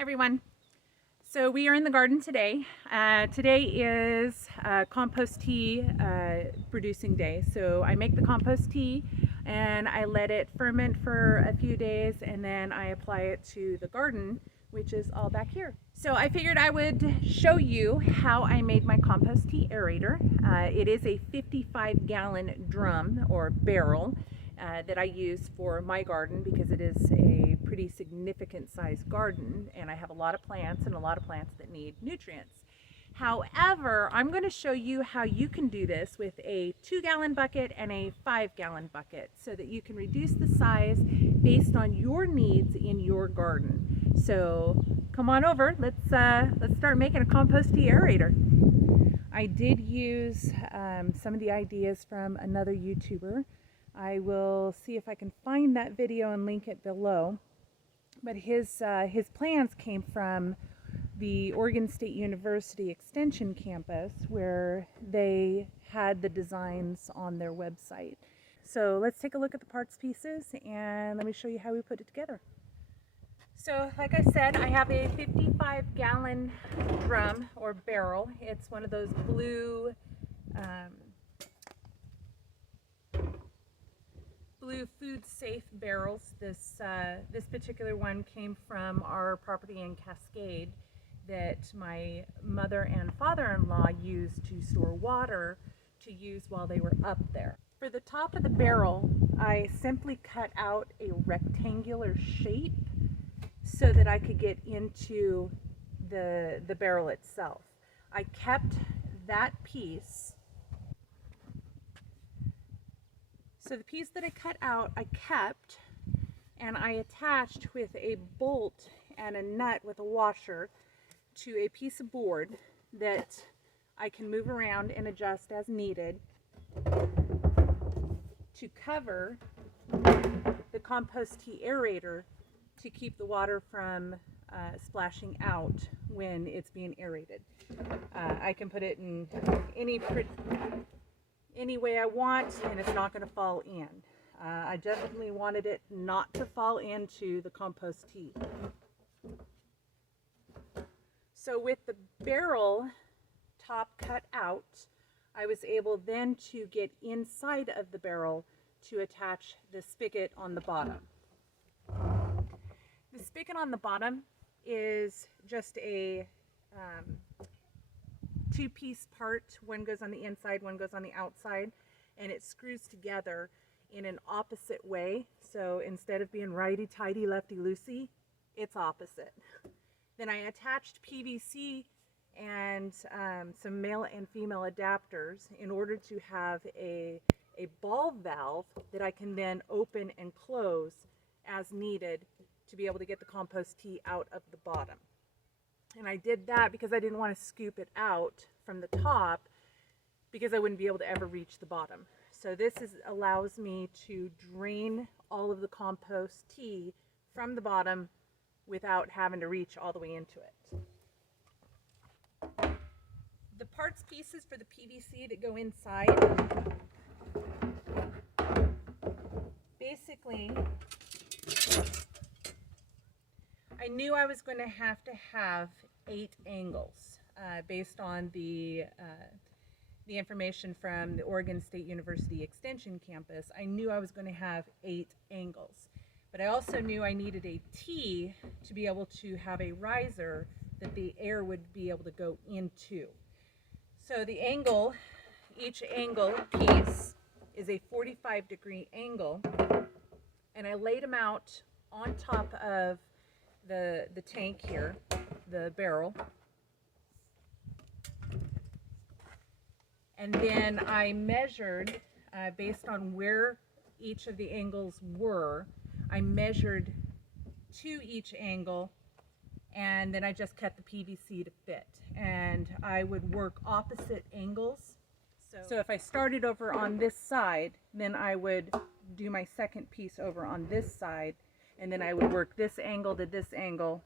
Everyone. So we are in the garden today. Today is compost tea producing day. So I make the compost tea and I let it ferment for a few days and then I apply it to the garden, which is all back here. So I figured I would show you how I made my compost tea aerator. It is a 55-gallon drum or barrel that I use for my garden because it is a pretty significant sized garden and I have a lot of plants and a lot of plants that need nutrients. However, I'm going to show you how you can do this with a 2-gallon bucket and a 5-gallon bucket so that you can reduce the size based on your needs in your garden. So come on over, let's start making a compost tea aerator. I did use some of the ideas from another YouTuber. I will see if I can find that video and link it below. But his plans came from the Oregon State University Extension campus where they had the designs on their website. So let's take a look at the parts pieces and let me show you how we put it together. So like I said, I have a 55-gallon drum or barrel. It's one of those blue food safe barrels. This particular one came from our property in Cascade that my mother and father-in-law used to store water to use while they were up there. For the top of the barrel, I simply cut out a rectangular shape so that I could get into the barrel itself. I kept that piece. So the piece that I cut out, I kept, and I attached with a bolt and a nut with a washer to a piece of board that I can move around and adjust as needed to cover the compost tea aerator to keep the water from splashing out when it's being aerated. I can put it in any way I want and it's not going to fall in. I definitely wanted it not to fall into the compost tea. So with the barrel top cut out, I was able then to get inside of the barrel to attach the spigot on the bottom. The spigot on the bottom is just a two-piece part. One goes on the inside, one goes on the outside, and it screws together in an opposite way. So instead of being righty-tighty, lefty-loosey, it's opposite. Then I attached PVC and some male and female adapters in order to have a ball valve that I can then open and close as needed to be able to get the compost tea out of the bottom. And I did that because I didn't want to scoop it out from the top because I wouldn't be able to ever reach the bottom. So this allows me to drain all of the compost tea from the bottom without having to reach all the way into it. The parts pieces for the PVC that go inside, basically, I knew I was going to have 8 angles based on the information from the Oregon State University Extension campus. I knew I was going to have 8 angles, but I also knew I needed a T to be able to have a riser that the air would be able to go into. So the angle, each angle piece is a 45-degree angle, and I laid them out on top of the tank here, the barrel. And then I measured, based on where each of the angles were, I measured to each angle, and then I just cut the PVC to fit. And I would work opposite angles. So if I started over on this side, then I would do my second piece over on this side, and then I would work this angle to this angle,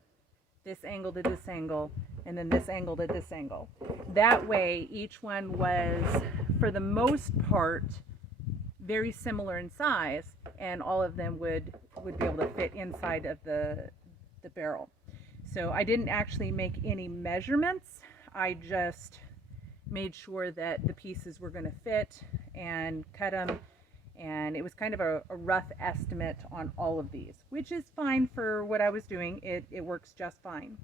this angle to this angle, and then this angle to this angle. That way each one was, for the most part, very similar in size, and all of them would be able to fit inside of the barrel. So I didn't actually make any measurements. I just made sure that the pieces were going to fit and cut them. And it was kind of a rough estimate on all of these, which is fine for what I was doing. It works just fine.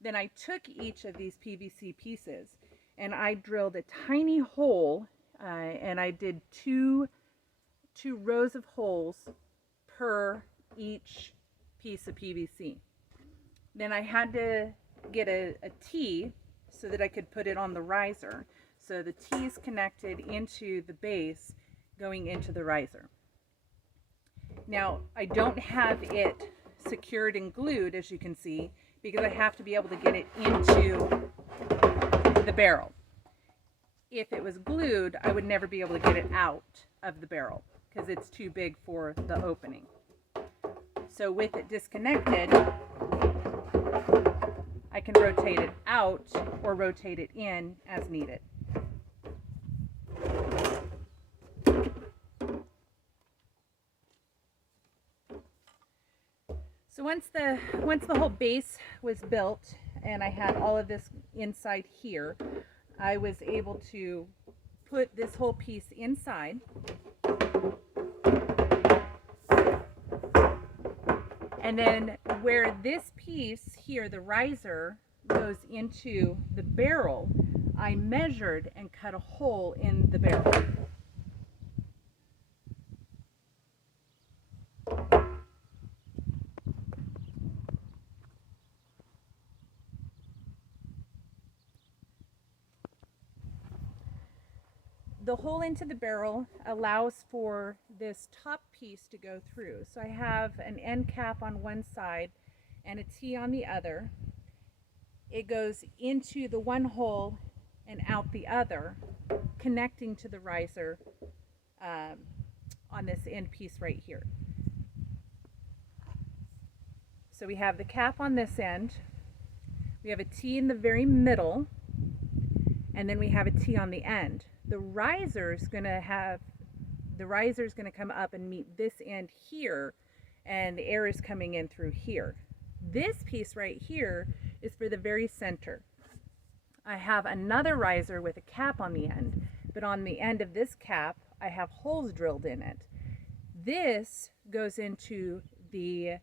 Then I took each of these PVC pieces and I drilled a tiny hole, and I did two rows of holes per each piece of PVC. Then I had to get a T so that I could put it on the riser. So the T is connected into the base going into the riser. Now I don't have it secured and glued, as you can see, because I have to be able to get it into the barrel. If it was glued, I would never be able to get it out of the barrel because it's too big for the opening. So with it disconnected, I can rotate it out or rotate it in as needed. So once the whole base was built and I had all of this inside here, I was able to put this whole piece inside. And then where this piece here, the riser, goes into the barrel, I measured and cut a hole in the barrel. The hole into the barrel allows for this top piece to go through. So I have an end cap on one side and a T on the other. It goes into the one hole and out the other, connecting to the riser on this end piece right here. So we have the cap on this end, we have a T in the very middle, and then we have a T on the end. The riser is going to come up and meet this end here, and the air is coming in through here. This piece right here is for the very center. I have another riser with a cap on the end, but on the end of this cap I have holes drilled in it. This goes into the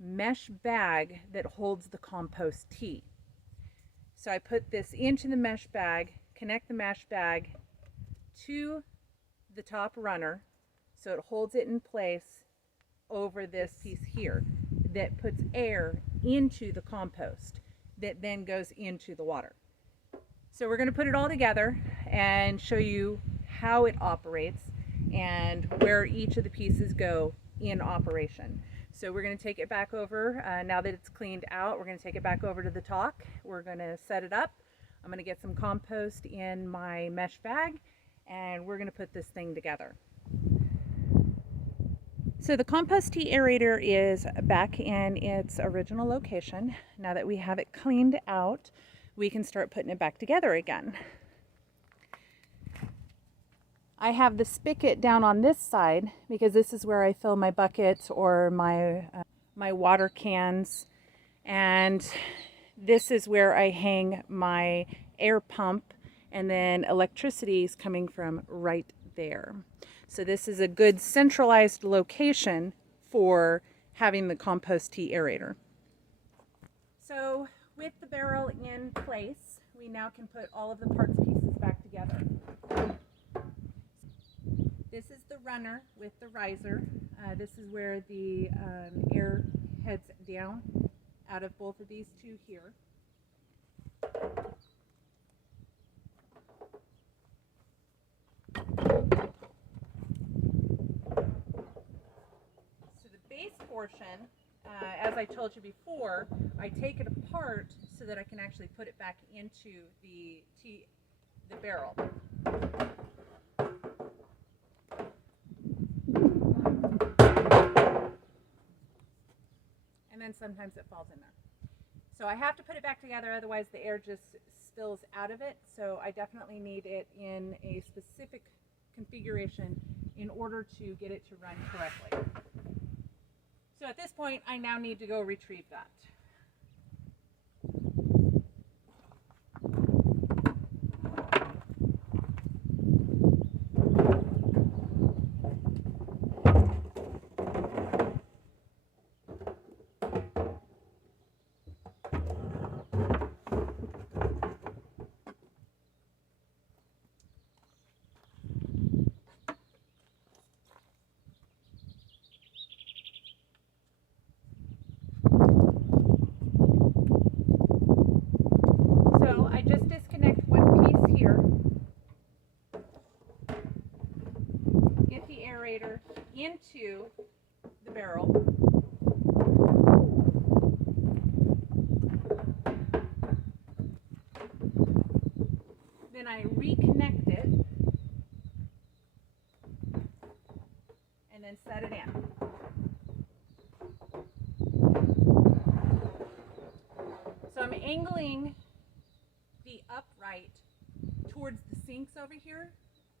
mesh bag that holds the compost tea. So I put this into the mesh bag, connect the mesh bag to the top runner so it holds it in place over this piece here that puts air into the compost that then goes into the water. So we're going to put it all together and show you how it operates and where each of the pieces go in operation. So we're going to take it back over, now that it's cleaned out, we're going to take it back over to the talk. We're going to set it up. I'm going to get some compost in my mesh bag and we're going to put this thing together. So the Compost Tea aerator is back in its original location. Now that we have it cleaned out, we can start putting it back together again. I have the spigot down on this side because this is where I fill my buckets or my water cans, and this is where I hang my air pump, and then electricity is coming from right there. So this is a good centralized location for having the Compost Tea aerator. So with the barrel in place, we now can put all of the parts pieces back together. This is the runner with the riser. This is where the air heads down out of both of these two here. So the base portion, as I told you before, I take it apart so that I can actually put it back into the barrel. And then sometimes it falls in there. So I have to put it back together, otherwise the air just spills out of it. So I definitely need it in a specific configuration in order to get it to run correctly. So at this point, I now need to go retrieve that. So I just disconnect one piece here, get the aerator into the barrel, then I reconnect it and then set it in. So I'm angling the upright towards the sinks over here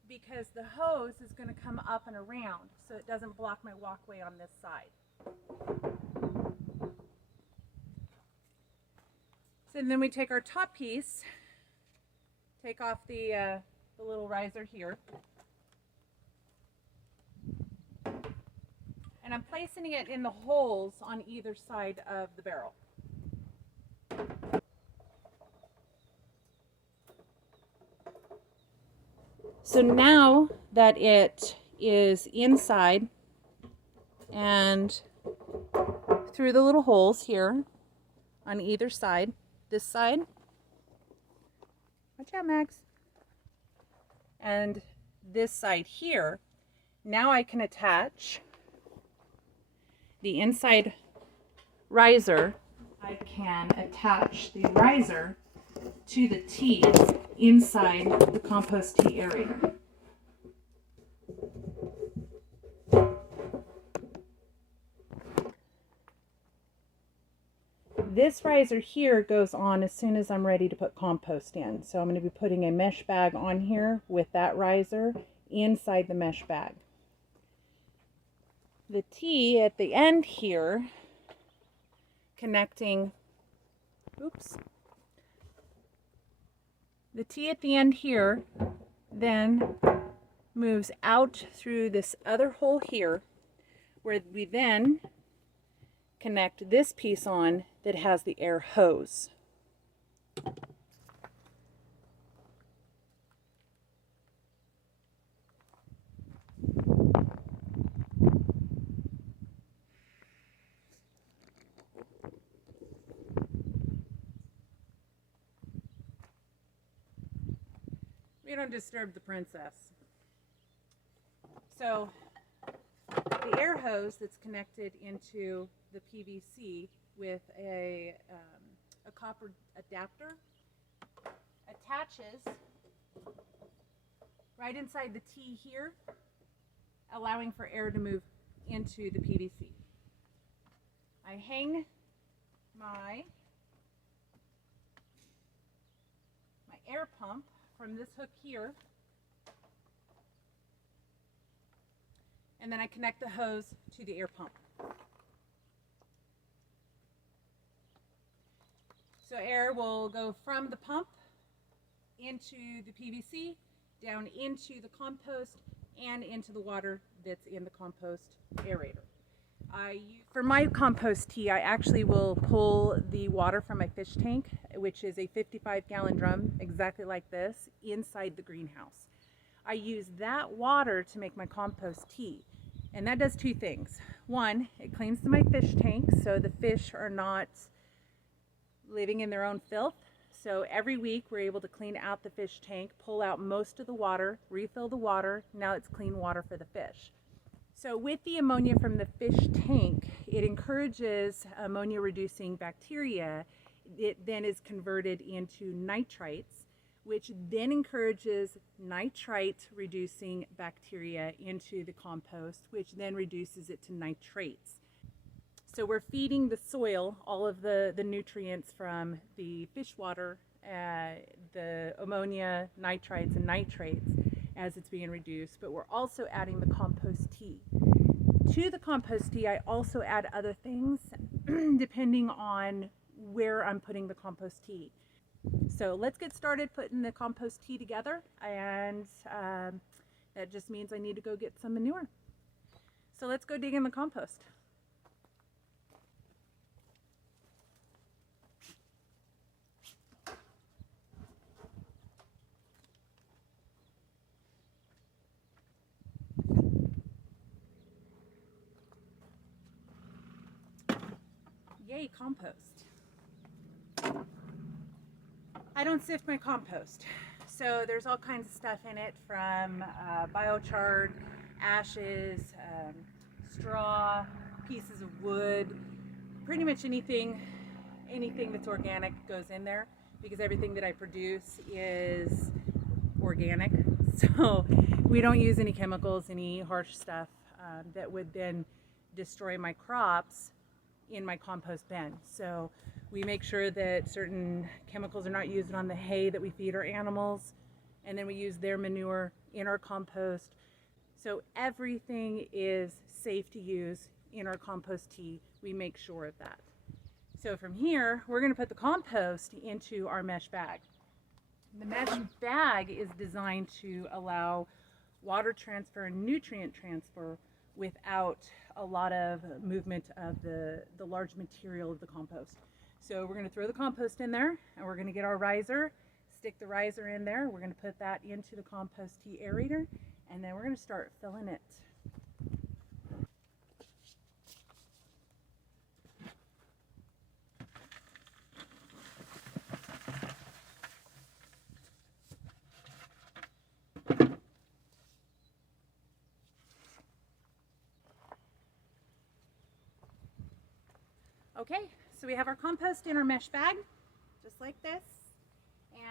because the hose is going to come up and around so it doesn't block my walkway on this side. So then we take our top piece, take off the little riser here, and I'm placing it in the holes on either side of the barrel. So now that it is inside and through the little holes here on either side, this side, watch out Max, and this side here, now I can attach the inside riser. I can attach the riser to the tea inside the compost tea aerator. This riser here goes on as soon as I'm ready to put compost in. So I'm going to be putting a mesh bag on here with that riser inside the mesh bag. The tea at the end here, connecting, the tea at the end here then moves out through this other hole here, where we then connect this piece on that has the air hose. We don't disturb the princess. So the air hose that's connected into the PVC with a copper adapter attaches right inside the tea here, allowing for air to move into the PVC. I hang my air pump from this hook here, and then I connect the hose to the air pump. So air will go from the pump into the PVC, down into the compost, and into the water that's in the compost aerator. For my compost tea, I actually will pull the water from my fish tank, which is a 55-gallon drum, exactly like this, inside the greenhouse. I use that water to make my compost tea, and that does two things. One, it cleans my fish tank so the fish are not living in their own filth. So every week we're able to clean out the fish tank, pull out most of the water, refill the water. Now it's clean water for the fish. So with the ammonia from the fish tank, it encourages ammonia reducing bacteria. It then is converted into nitrites, which then encourages nitrite reducing bacteria into the compost, which then reduces it to nitrates. So we're feeding the soil all of the nutrients from the fish water, the ammonia, nitrites, and nitrates as it's being reduced, but we're also adding the compost tea. To the compost tea, I also add other things depending on where I'm putting the compost tea. So let's get started putting the compost tea together, and that just means I need to go get some manure. So let's go dig in the compost. Yay, compost. I don't sift my compost. So there's all kinds of stuff in it, from biochar, ashes, straw, pieces of wood, pretty much anything that's organic goes in there, because everything that I produce is organic. So we don't use any chemicals, any harsh stuff that would then destroy my crops in my compost bin. So we make sure that certain chemicals are not used on the hay that we feed our animals, and then we use their manure in our compost. So everything is safe to use in our compost tea. We make sure of that. So from here, we're going to put the compost into our mesh bag. The mesh bag is designed to allow water transfer and nutrient transfer without a lot of movement of the large material of the compost. So we're going to throw the compost in there, and we're going to get our riser, stick the riser in there. We're going to put that into the compost tea aerator, and then we're going to start filling it. Okay, so we have our compost in our mesh bag, just like this.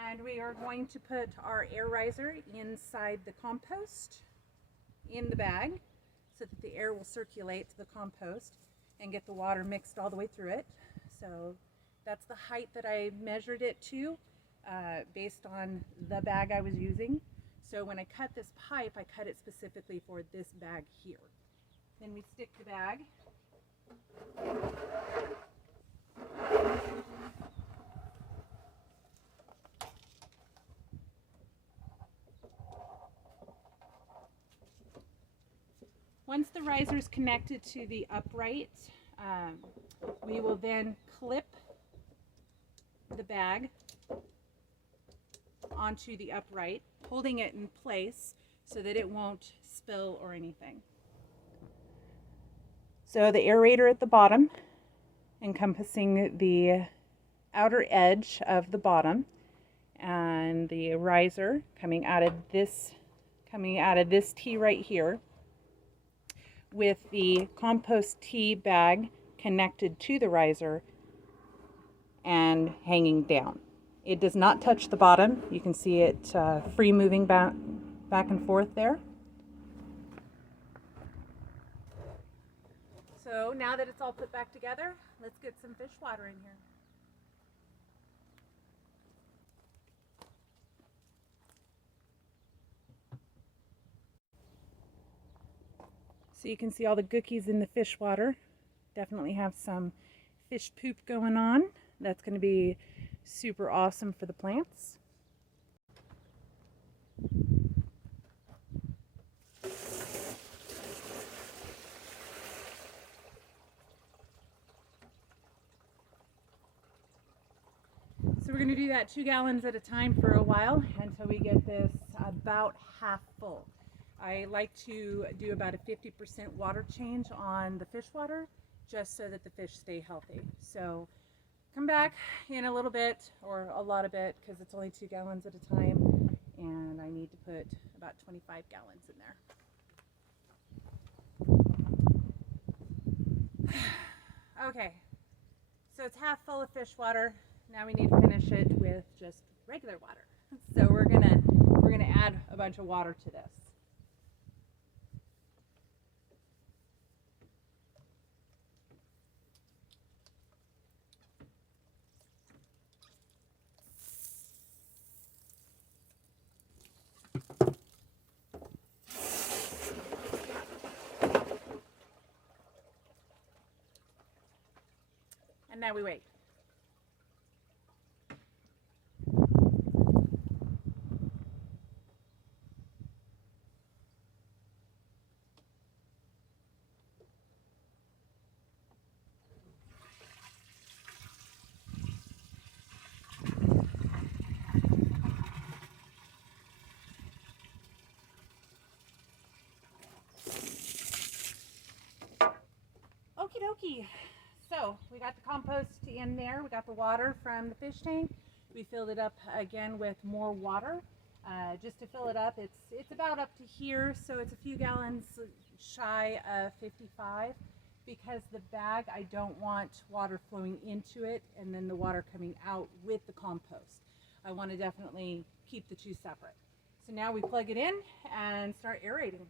And we are going to put our air riser inside the compost in the bag, so that the air will circulate to the compost and get the water mixed all the way through it. So that's the height that I measured it to based on the bag I was using. So when I cut this pipe, I cut it specifically for this bag here. Then we stick the bag . Once the riser is connected to the upright, we will then clip the bag onto the upright, holding it in place so that it won't spill or anything. So the aerator at the bottom, encompassing the outer edge of the bottom, and the riser coming out of this tea right here, with the compost tea bag connected to the riser and hanging down. It does not touch the bottom. You can see it free moving back and forth there. So now that it's all put back together, let's get some fish water in here. So you can see all the gookies in the fish water. Definitely have some fish poop going on. That's going to be super awesome for the plants. So we're going to do that 2 gallons at a time for a while until we get this about half full. I like to do about a 50% water change on the fish water, just so that the fish stay healthy. So come back in a little bit, or a lot of it, because it's only 2 gallons at a time, and I need to put about 25 gallons in there. Okay, so it's half full of fish water. Now we need to finish it with just regular water. So we're gonna add a bunch of water to this. And now we wait. dokie. So we got the compost in there. We got the water from the fish tank. We filled it up again with more water. Just to fill it up, it's about up to here, so it's a few gallons shy of 55. Because the bag, I don't want water flowing into it and then the water coming out with the compost. I want to definitely keep the two separate. So now we plug it in and start aerating.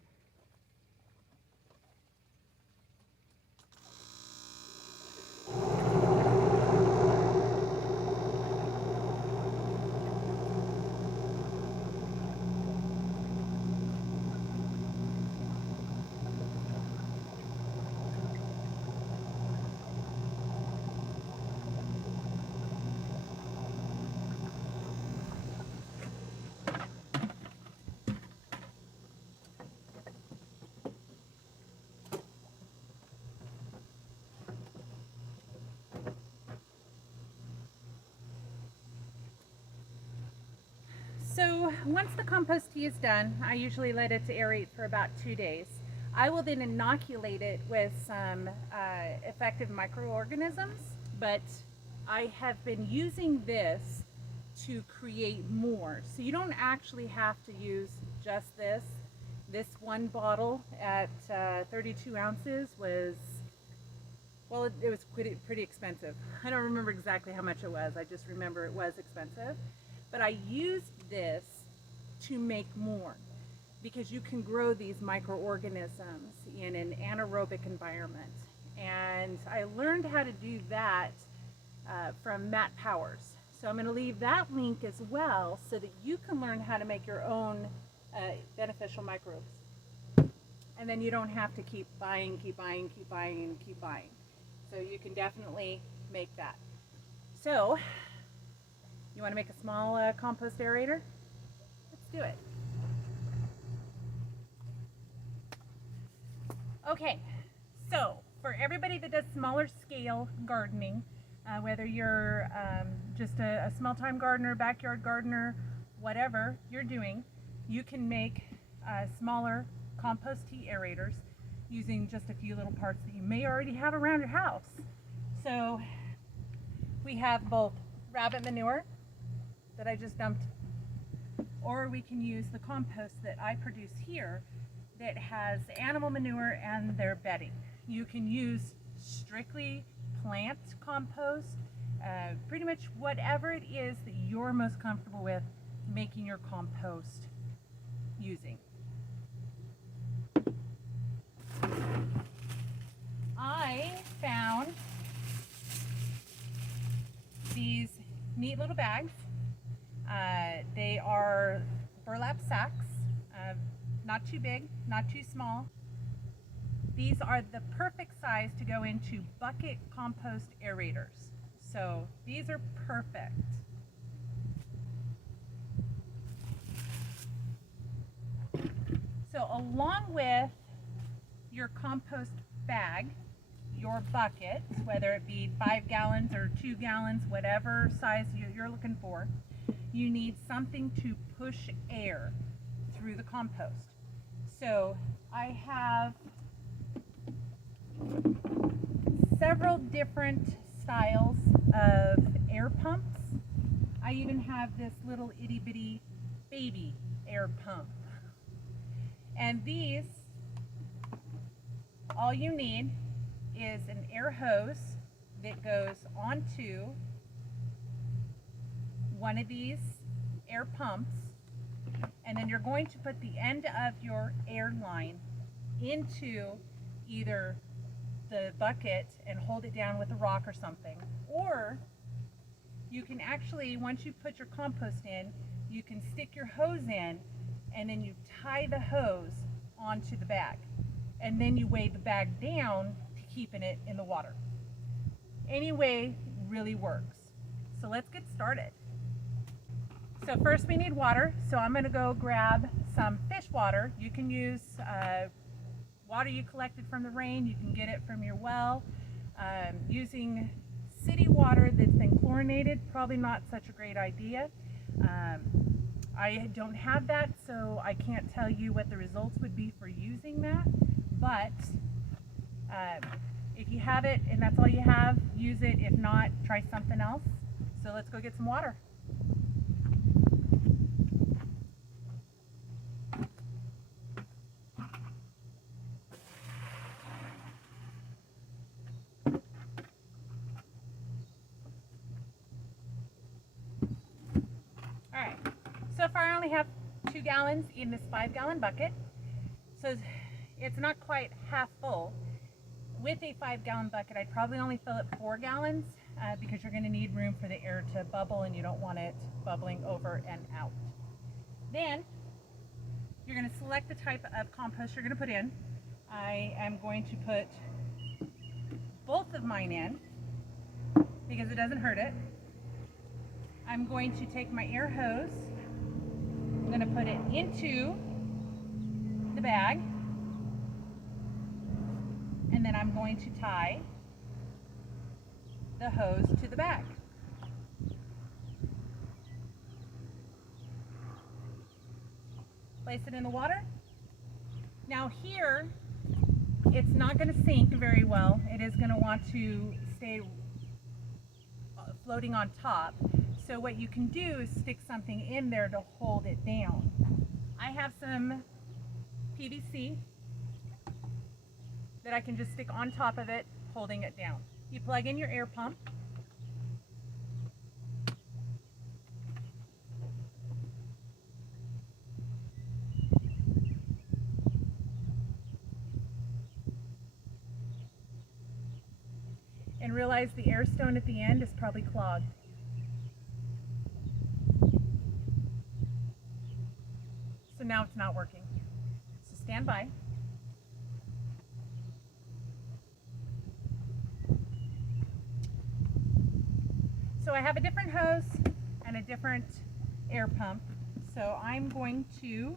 So once the compost tea is done, I usually let it aerate for about 2 days. I will then inoculate it with some effective microorganisms, but I have been using this to create more. So you don't actually have to use just this. This one bottle at 32 ounces was, well, it was pretty expensive. I don't remember exactly how much it was. I just remember it was expensive. But I used this to make more because you can grow these microorganisms in an anaerobic environment. And I learned how to do that from Matt Powers. So I'm going to leave that link as well so that you can learn how to make your own beneficial microbes. And then you don't have to keep buying. So you can definitely make that. So you want to make a small compost aerator? Let's do it. Okay, so for everybody that does smaller scale gardening, whether you're just a small-time gardener, backyard gardener, whatever you're doing, you can make smaller compost tea aerators using just a few little parts that you may already have around your house. So we have both rabbit manure that I just dumped, or we can use the compost that I produce here that has animal manure and their bedding. You can use strictly plant compost, pretty much whatever it is that you're most comfortable with making your compost using. I found these neat little bags. They are burlap sacks, not too big, not too small. These are the perfect size to go into bucket compost aerators. So these are perfect. So along with your compost bag, your bucket, whether it be 5 gallons or 2 gallons, whatever size you're looking for, you need something to push air through the compost. So I have several different styles of air pumps. I even have this little itty bitty baby air pump. And these, all you need is an air hose that goes onto one of these air pumps, and then you're going to put the end of your air line into either the bucket and hold it down with a rock or something, or you can actually, once you put your compost in, you can stick your hose in and then you tie the hose onto the bag, and then you weigh the bag down to keeping it in the water. Any way really works. So let's get started. So first we need water, so I'm going to go grab some fish water. You can use water you collected from the rain, you can get it from your well. Using city water that's been chlorinated, probably not such a great idea. I don't have that, so I can't tell you what the results would be for using that, but If you have it and that's all you have, use it. If not, try something else. So let's go get some water. Alright, so far I only have 2 gallons in this 5-gallon bucket. So it's not quite half full. With a 5-gallon bucket, I'd probably only fill it 4 gallons because you're going to need room for the air to bubble and you don't want it bubbling over and out. Then you're going to select the type of compost you're going to put in. I am going to put both of mine in because it doesn't hurt it. I'm going to take my air hose, I'm going to put it into the bag, and then I'm going to tie the hose to the bag. Place it in the water. Now here, it's not going to sink very well. It is going to want to stay floating on top. So what you can do is stick something in there to hold it down. I have some PVC that I can just stick on top of it, holding it down. You plug in your air pump. And realize the air stone at the end is probably clogged. So now it's not working. So stand by. So I have a different hose and a different air pump. So I'm going to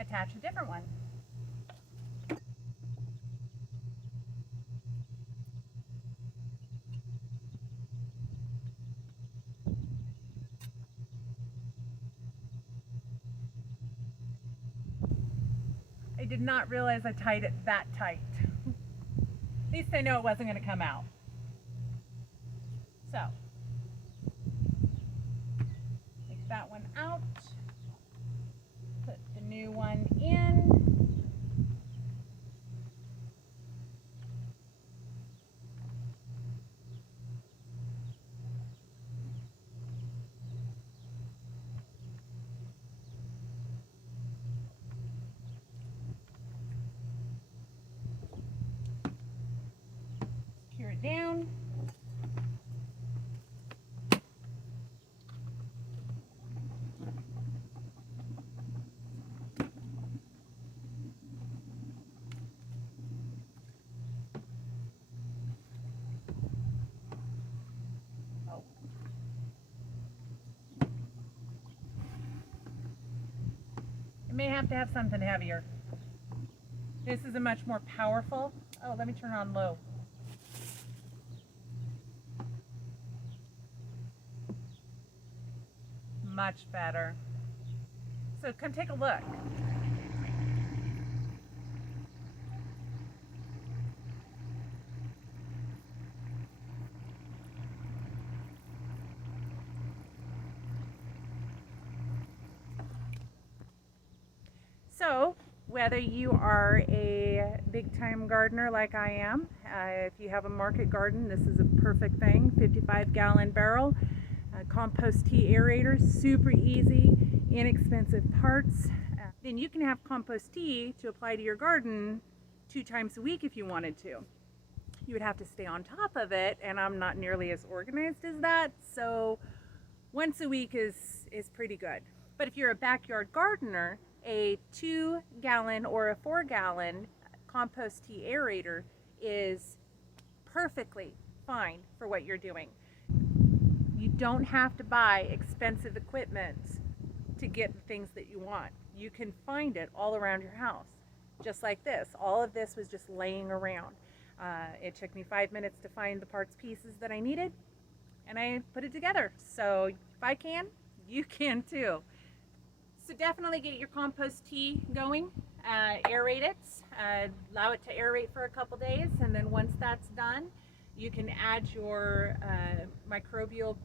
attach a different one. I did not realize I tied it that tight. At least I know it wasn't going to come out. So, take that one out, put the new one in. Secure it down. May have to have something heavier. This is a much more powerful. Oh, let me turn on low. Much better. So come take a look. So, whether you are a big-time gardener like I am, if you have a market garden, this is a perfect thing. 55-gallon barrel, Compost Tea Aerator, super easy, inexpensive parts. Then you can have Compost Tea to apply to your garden 2 times a week if you wanted to. You would have to stay on top of it, and I'm not nearly as organized as that, so once a week is pretty good. But if you're a backyard gardener, a 2-gallon or a 4-gallon Compost Tea Aerator is perfectly fine for what you're doing. You don't have to buy expensive equipment to get the things that you want. You can find it all around your house, just like this. All of this was just laying around. It took me 5 minutes to find the parts pieces that I needed, and I put it together. So if I can, you can too. So definitely get your compost tea going. aerate it, allow it to aerate for a couple days, and then once that's done, you can add your microbial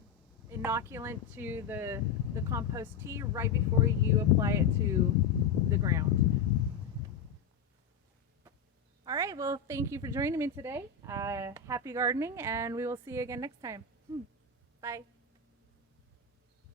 inoculant to the compost tea right before you apply it to the ground. All right, well, thank you for joining me today. Happy gardening, and we will see you again next time. Bye.